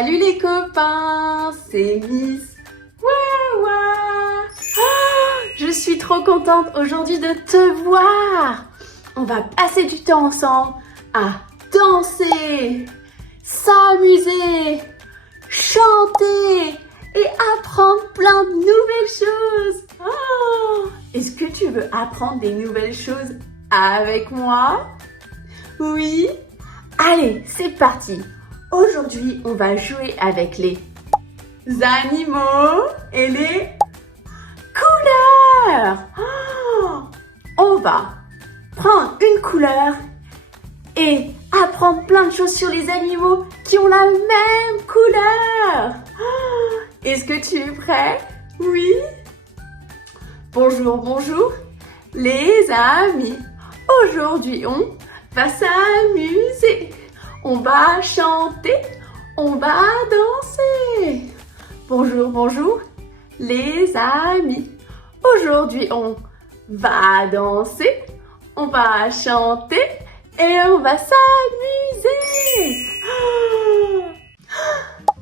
Salut les copains, c'est Miss Wawa. Je suis trop contente aujourd'hui de te voir. On va passer du temps ensemble à danser, s'amuser, chanter et apprendre plein de nouvelles choses. Est-ce que tu veux apprendre des nouvelles choses avec moi? Oui? Allez, c'est parti. Aujourd'hui, on va jouer avec les animaux et les couleurs. On va prendre une couleur et apprendre plein de choses sur les animaux qui ont la même couleur. Est-ce que tu es prêt? Oui? Bonjour, bonjour les amis. Aujourd'hui, on va s'amuser. On va chanter, on va danser. Bonjour, bonjour les amis. Aujourd'hui, on va danser, on va chanter et on va s'amuser.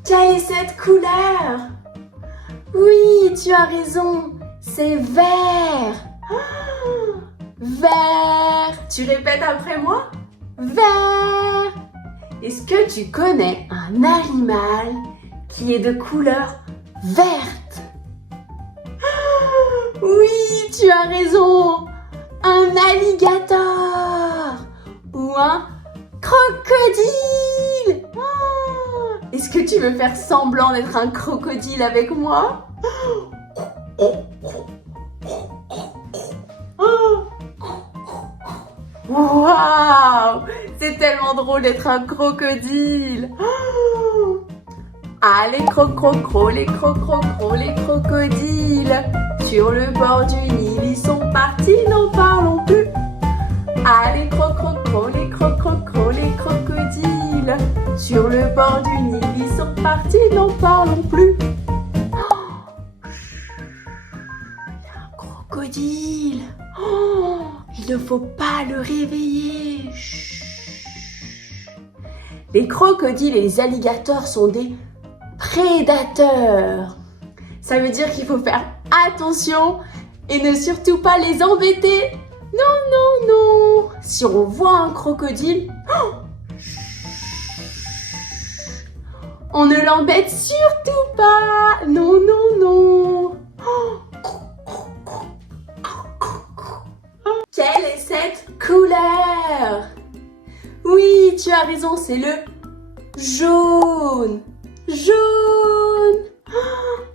Quelle est cette couleur? Oui, tu as raison, c'est vert. Vert. Tu répètes après moi? Vert. Est-ce que tu connais un animal qui est de couleur verte? Oui, tu as raison. Un alligator ou un crocodile. Est-ce que tu veux faire semblant d'être un crocodile avec moi? Waouh! C'est tellement drôle d'être un crocodile! Ah, les les crocodiles! Sur le bord du Nil, ils sont partis, n'en parlons plus! Ah, les crocodiles! Sur le bord du Nil, ils sont partis, n'en parlons plus! Crocodile. Il ne faut pas le réveiller. Les crocodiles et les alligators sont des prédateurs. Ça veut dire qu'il faut faire attention et ne surtout pas les embêter. Non, non, non. Si on voit un crocodile, on ne l'embête surtout pas. Non, non, non. Quelle est cette couleur? Oui, tu as raison, c'est le jaune. Jaune.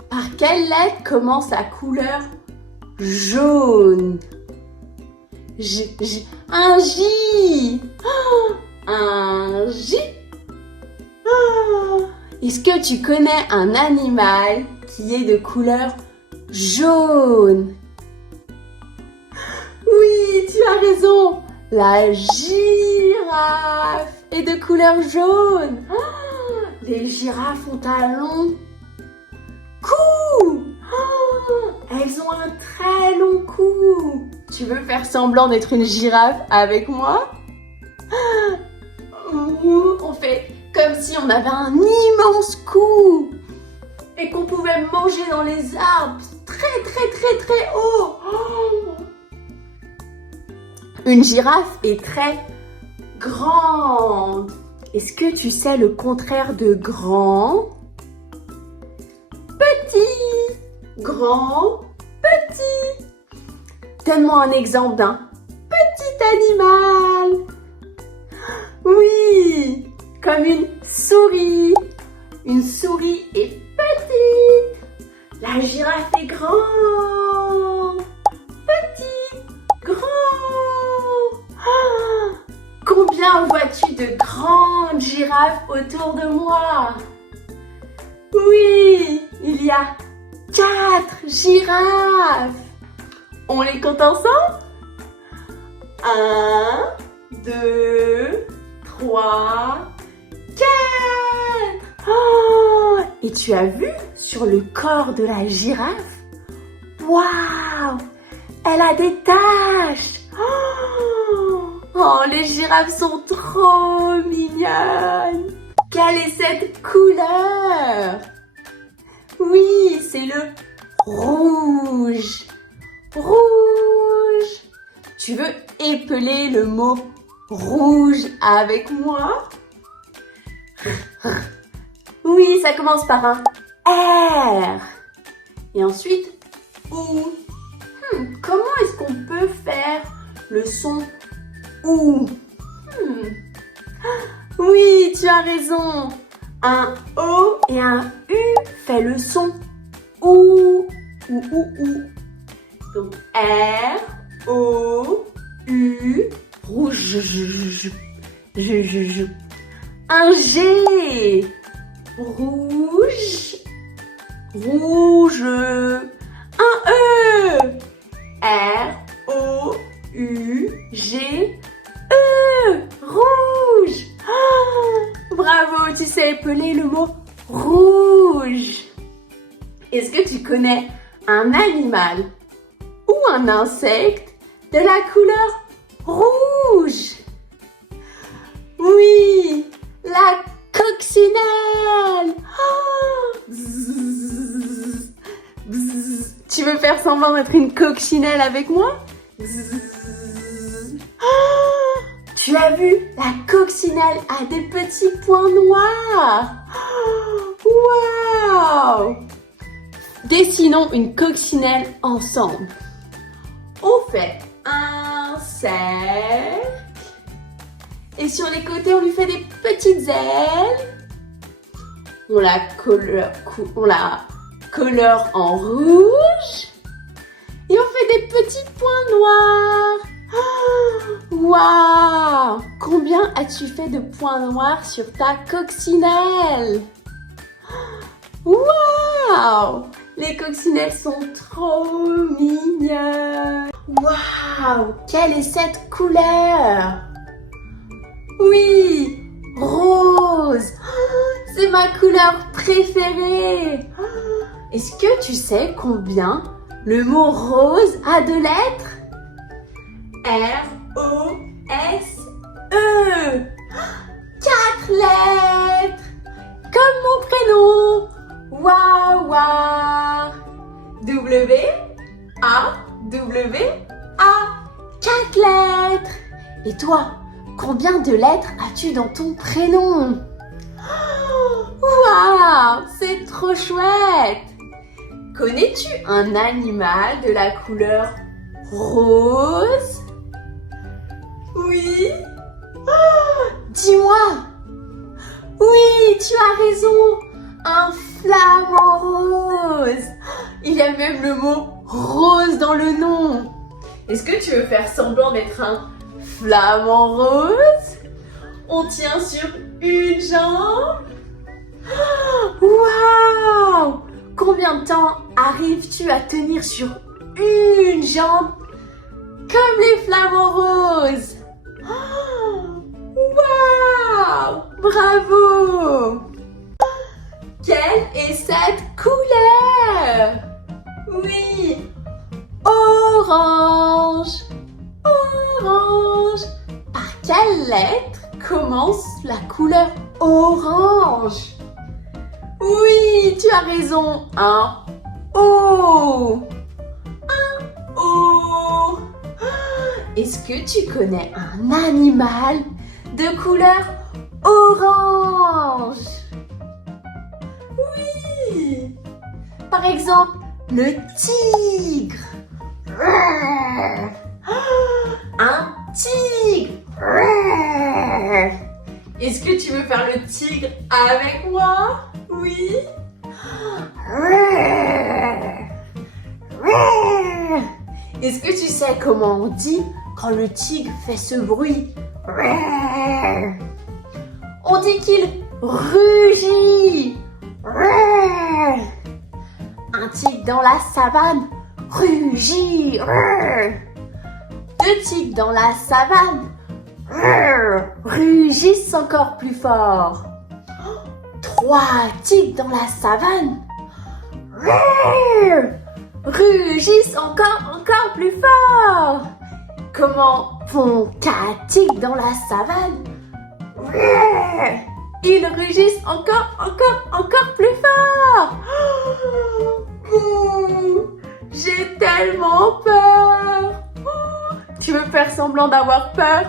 Par quelle lettre commence la couleur jaune? Un J. Un J. Est-ce que tu connais un animal qui est de couleur jaune? Oui, tu as raison. La girafe est de couleur jaune. Les girafes ont un long cou. Elles ont un très long cou. Tu veux faire semblant d'être une girafe avec moi? On fait comme si on avait un immense cou et qu'on pouvait manger dans les arbres très haut. Une girafe est très grande. Est-ce que tu sais le contraire de grand? Petit. Grand, petit. Donne-moi un exemple d'un petit animal. Oui, comme une souris. Une souris est petite. La girafe est grande. Petit, grand. Combien vois-tu de grandes girafes autour de moi? Oui, il y a 4 girafes. On les compte ensemble? 1, 2, 3, 4. Et tu as vu sur le corps de la girafe? Waouh! Elle a des taches. Oh, les girafes sont trop mignonnes. quelle est cette couleur? Oui, c'est le rouge. Rouge. Tu veux épeler le mot rouge avec moi? Oui, ça commence par un R. Et ensuite, OU. Comment est-ce qu'on peut faire le son OU? Oui, tu as raison. Un O et un U fait le son OU. Ou. Donc R, O, U, rouge. Un G. Rouge. Un E. R, O, U, G, E. Rouge. Bravo, tu sais épeler le mot rouge. Est-ce que tu connais un animal ou un insecte de la couleur rouge? Oui, la coccinelle. Tu veux faire semblant d'être une coccinelle avec moi? Tu as vu, la coccinelle a des petits points noirs. Waouh! Dessinons une coccinelle ensemble. On fait un cercle. Et sur les côtés, on lui fait des petites ailes. On la colore en rouge. Et on fait des petits points noirs. Waouh! Combien as-tu fait de points noirs sur ta coccinelle? Waouh! Les coccinelles sont trop mignonnes. Waouh! Quelle est cette couleur? Oui! Rose! C'est ma couleur préférée! Est-ce que tu sais combien le mot rose a de lettres? R-O-S-E. 4 lettres. Comme mon prénom. Wawa. W-A-W-A. 4 lettres. Et toi, combien de lettres as-tu dans ton prénom? Waouh, c'est trop chouette. Connais-tu un animal de la couleur rose? Oui. Dis-moi. Oui, tu as raison. Un flamant rose. Il y a même le mot rose dans le nom. Est-ce que tu veux faire semblant d'être un flamant rose? On tient sur une jambe. Waouh! Combien de temps arrives-tu à tenir sur une jambe comme les flamants roses? Waouh! Bravo! Quelle est cette couleur? Oui! Orange! Orange! Par quelle lettre commence la couleur orange? Oui, tu as raison. Un O. Un O. Est-ce que tu connais un animal de couleur orange? Oui. Par exemple, le tigre. Un tigre. Est-ce que tu veux faire le tigre avec moi? Oui. Est-ce que tu sais comment on dit quand le tigre fait ce bruit? On dit qu'il rugit. Un tigre dans la savane rugit. 2 tigres dans la savane rugissent encore plus fort. 3 tigres dans la savane rugissent encore plus fort. Comment font 4 tigres dans la savane? Ils rugissent encore plus fort. J'ai tellement peur. Tu veux faire semblant d'avoir peur?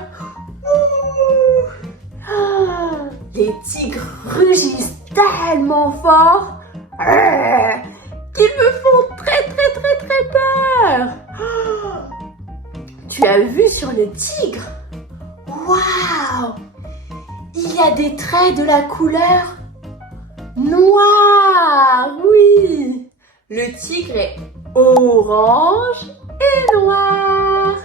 Les tigres rugissent tellement fort qu'ils me font très peur. Tu as vu sur le tigre? Waouh! Il y a des traits de la couleur noire, oui. Le tigre est orange et noir.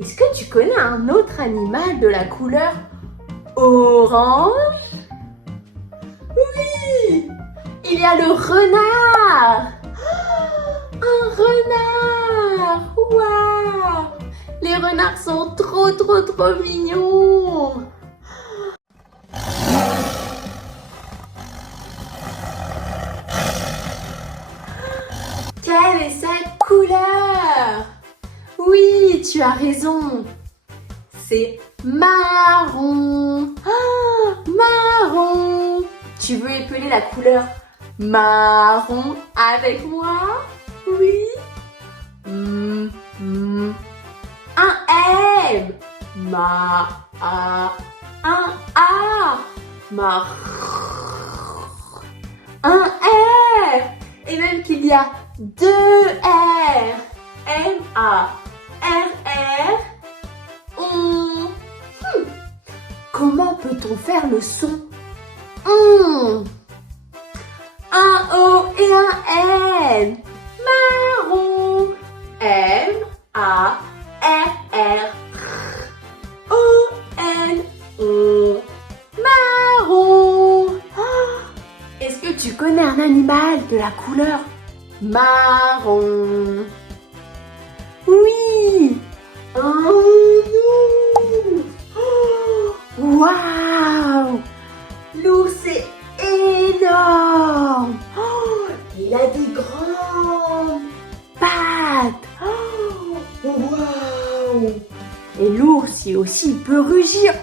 Est-ce que tu connais un autre animal de la couleur orange? Oui, il y a le renard. Un renard, waouh. Les renards sont trop mignons. Quelle est cette couleur? Oui, tu as raison. C'est marron. Marron. Tu veux épeler la couleur marron avec moi? Oui. Un M. Un A. Un R. Et même qu'il y a deux R. M-A-R-R. Comment peut-on faire le son un O et un N. Marron. M-A-R-R. O-N-O. Marron. Est-ce que tu connais un animal de la couleur marron? Oui. Un ours. Waouh. L'ours est énorme. Il a des grandes pattes. Waouh. Et l'ours, il peut rugir.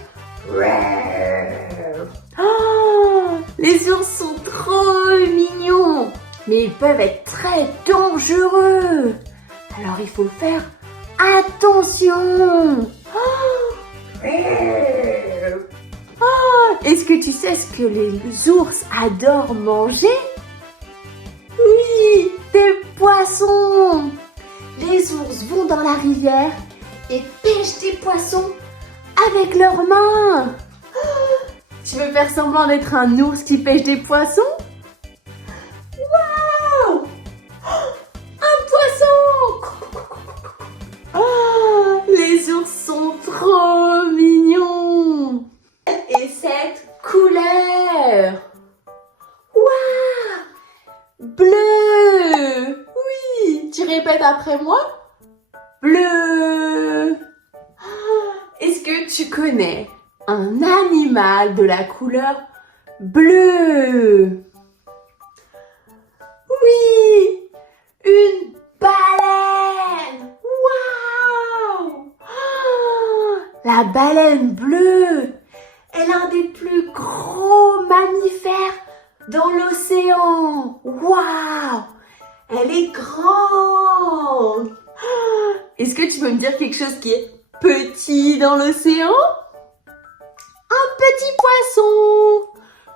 Les ours sont trop mignons, mais ils peuvent être très dangereux. Alors il faut faire attention. Est-ce que tu sais ce que les ours adorent manger? Oui, des poissons. Les ours vont dans la rivière et pêchent des poissons avec leurs mains. Tu veux faire semblant d'être un ours qui pêche des poissons? Waouh! Un poisson! Les ours sont trop mignons! Et cette couleur? Waouh! Bleu! Oui! Tu répètes après moi? Bleu! Est-ce que tu connais un animal de la couleur bleue? Oui! Une baleine! Waouh! La baleine bleue est l'un des plus gros mammifères dans l'océan. Waouh! Elle est grande! Est-ce que tu peux me dire quelque chose qui est petit dans l'océan? Un petit poisson!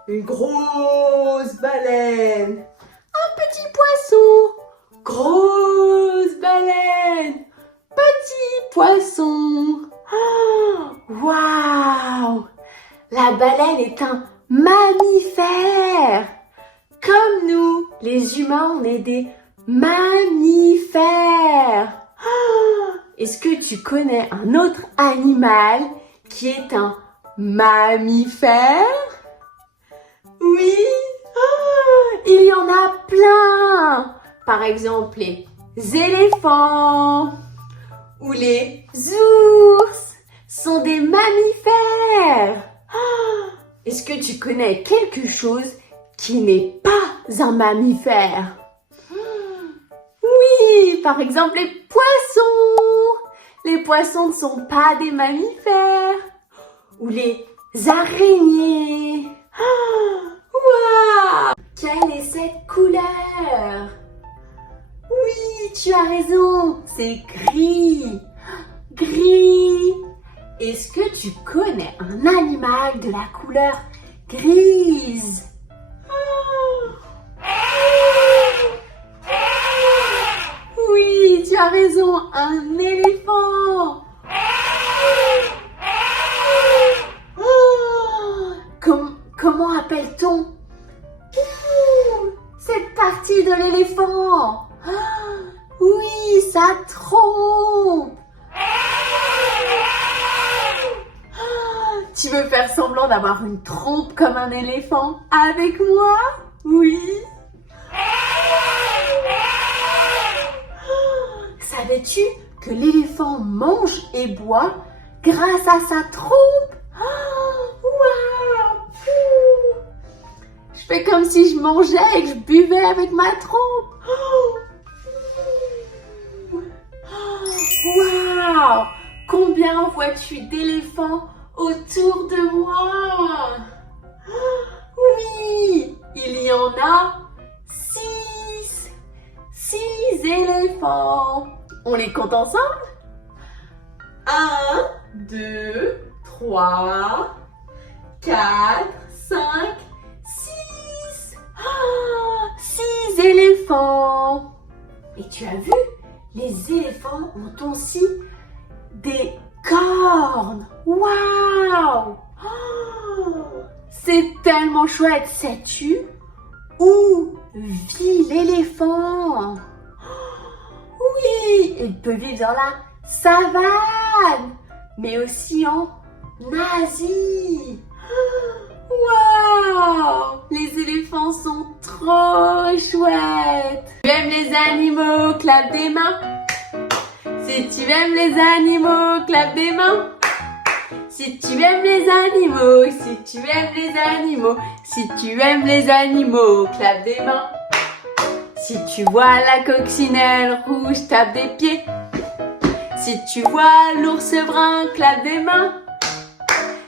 Une grosse baleine! Un petit poisson! Grosse baleine! Petit poisson! Waouh! La baleine est un mammifère! Comme nous, les humains, on est des mammifères! Est-ce que tu connais un autre animal qui est un mammifère? Oui, il y en a plein. Par exemple, les éléphants ou les ours sont des mammifères. Est-ce que tu connais quelque chose qui n'est pas un mammifère? Oui, par exemple, les poissons. Les poissons ne sont pas des mammifères. Ou les araignées. Waouh! Quelle est cette couleur? Oui, tu as raison, c'est gris. Gris. Est-ce que tu connais un animal de la couleur grise? Oui, tu as raison, un éléphant. Comment appelle-t-on cette partie de l'éléphant? Oui, sa trompe. Tu veux faire semblant d'avoir une trompe comme un éléphant avec moi? Oui. Savais-tu que l'éléphant mange et boit grâce à sa trompe? Waouh! Je fais comme si je mangeais et que je buvais avec ma trompe. Waouh! Combien vois-tu d'éléphants autour de moi? Oui, il y en a 6. 6 éléphants. On les compte ensemble? 1, 2, 3, 4, 5, 6. 6 éléphants. Et tu as vu, les éléphants ont aussi des cornes. Waouh! C'est tellement chouette. Sais-tu où vit l'éléphant? Oui, il peut vivre dans la savane, mais aussi en Asie. Waouh! Les éléphants sont trop chouettes. Tu aimes les animaux, clappe des mains. Si tu aimes les animaux, clappe des mains. Si tu aimes les animaux, si tu aimes les animaux, si tu aimes les animaux, clappe des mains. Si tu vois la coccinelle rouge, tape des pieds. Si tu vois l'ours brun, clappe des mains.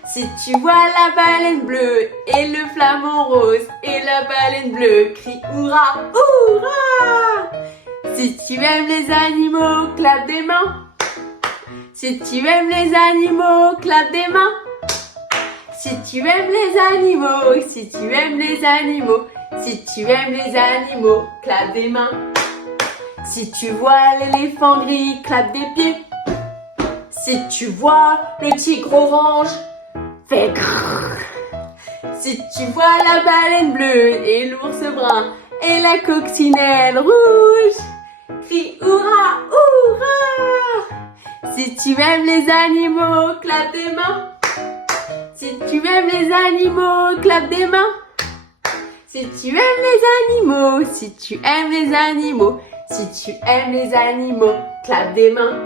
Si tu vois la baleine bleue et le flamant rose et la baleine bleue, crie hurrah, hurrah! Si tu aimes les animaux, clappe des mains. Si tu aimes les animaux, clappe des mains. Si tu aimes les animaux, si tu aimes les animaux, si tu aimes les animaux, clappe des mains. Si tu vois l'éléphant gris, clappe des pieds. Si tu vois le tigre orange, fais grrr. Si tu vois la baleine bleue et l'ours brun et la coccinelle rouge, crie hurrah, hurrah! Si tu aimes les animaux, clappe des mains. Si tu aimes les animaux, clappe des mains. Si tu aimes les animaux, si tu aimes les animaux, si tu aimes les animaux, clappe des mains.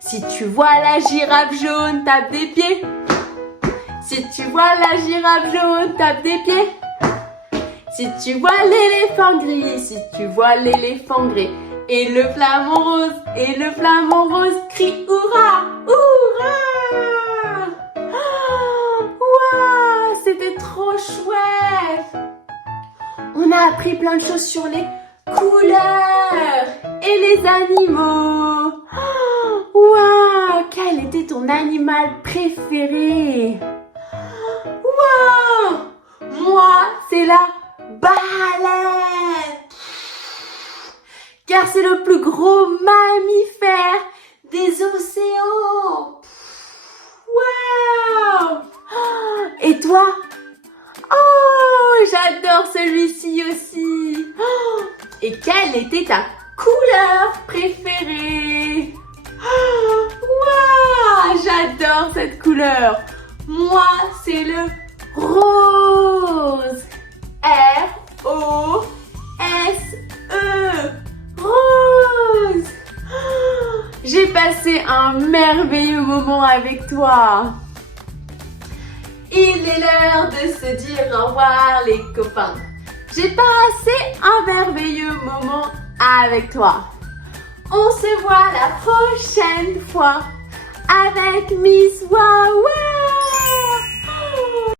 Si tu vois la girafe jaune, tape des pieds. Si tu vois la girafe jaune, tape des pieds. Si tu vois l'éléphant gris, si tu vois l'éléphant gris et le flamant rose crie hurrah, hurrah! Waouh, c'était trop chouette! On a appris plein de choses sur les couleurs et les animaux. Waouh, quel était ton animal préféré? Waouh, moi, c'est la baleine. Car c'est le plus gros mammifère des océans. Waouh! Et toi? Oh, j'adore celui-ci aussi. Et quelle était ta couleur préférée? Waouh, j'adore cette couleur. Moi, c'est le rose. R-O-S-E. Rose. J'ai passé un merveilleux moment avec toi. Il est l'heure de se dire au revoir les copains. J'ai passé un merveilleux moment avec toi. On se voit la prochaine fois avec Miss Wawa.